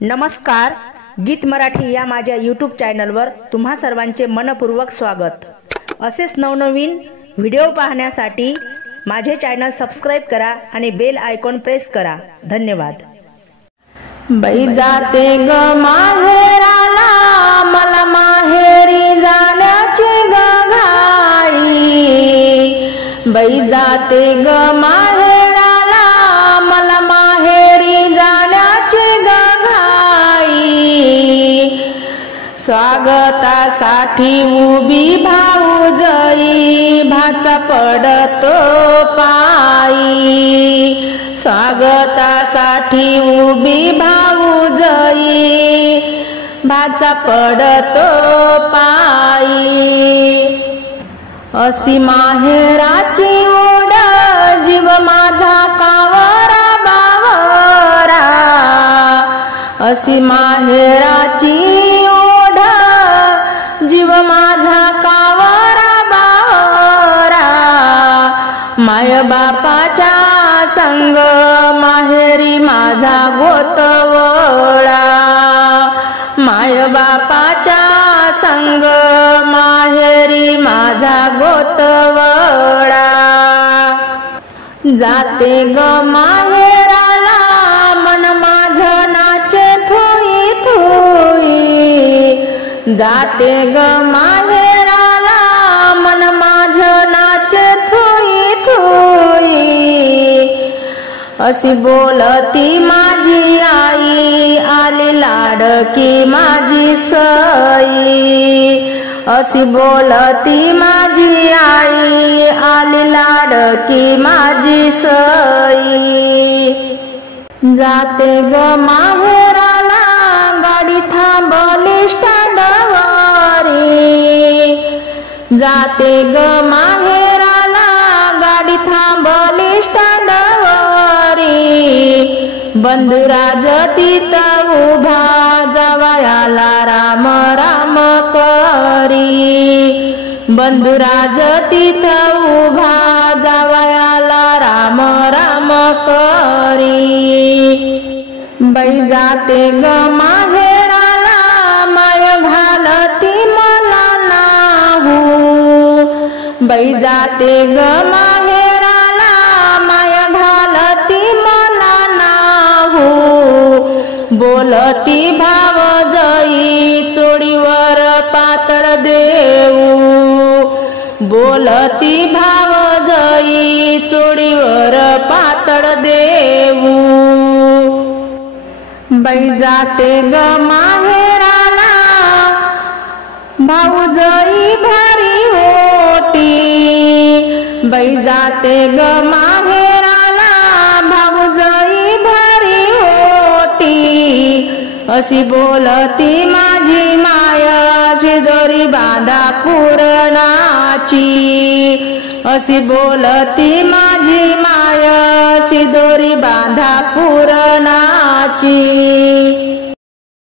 नमस्कार, गीत मराठी या माझ्या यूट्यूब चॅनलवर तुम्हा सर्वांचे मनपूर्वक स्वागत। असेच नवनवीन व्हिडिओ पाहण्यासाठी माझे चॅनल सबस्क्राइब करा आणि बेल आयकॉन प्रेस करा। धन्यवाद। बाई जाते ग माहेराला, मला माहेरी जाण्याची घाई। बाई जाते ग माहेराला, मला माहेरी जाण्याची घाई। स्वागतासाठी उभी भाऊजई, भाचा पडतो पायी। स्वागतासाठी उभी भाऊजई, भाचा पडतो पायी। अशी माहेराची ओढ, जीव माझा कावरा बावरा। अशी माहेराची ओढ, जीव माझा कावरा बावरा। माय बापाच्या संग माहेरी माझा गोतवळा। माय बापाच्या संग माहेरी माझा गोतवळा। जाते ग माहेराला, मन माझं नाचे थोई थोई। जाते ग माहेराला, मन माझं नाचे थोई थोई। अशी बोलती माझी आई, आली लाडकी माझी सई। अशी बोलती माझी आई, आली लाडकी माझी सई। जाते ग माहेराला, गाडी थांबली स्टँडवरी। जाते ग माहेराला, गाडी थांबली स्टँडवरी। बंधुराज तिथं उभा, जावयाला राम राम करी। बंधुराज तिथं उभा, जावयाला राम राम करी। बाई जाते ग माहेराला, माय घालती मला नाहू। बाई जाते ग माहेराला, माय घालती मला नाहू। बोलती भावजई, चोळीवर पातळ देऊ। बोलती भावजई, चोळीवर पातळ देऊ। बाई जाते ग माहेराला, भाऊजई भारी होती। बाई जाते ग माहेराला, भाऊजई भारी होती। अशी बोलती माझी माया, शिदोरी बांधा पुरणाची। अशी बोलती माझी माया, शिदोरी बांधा पुरणाची।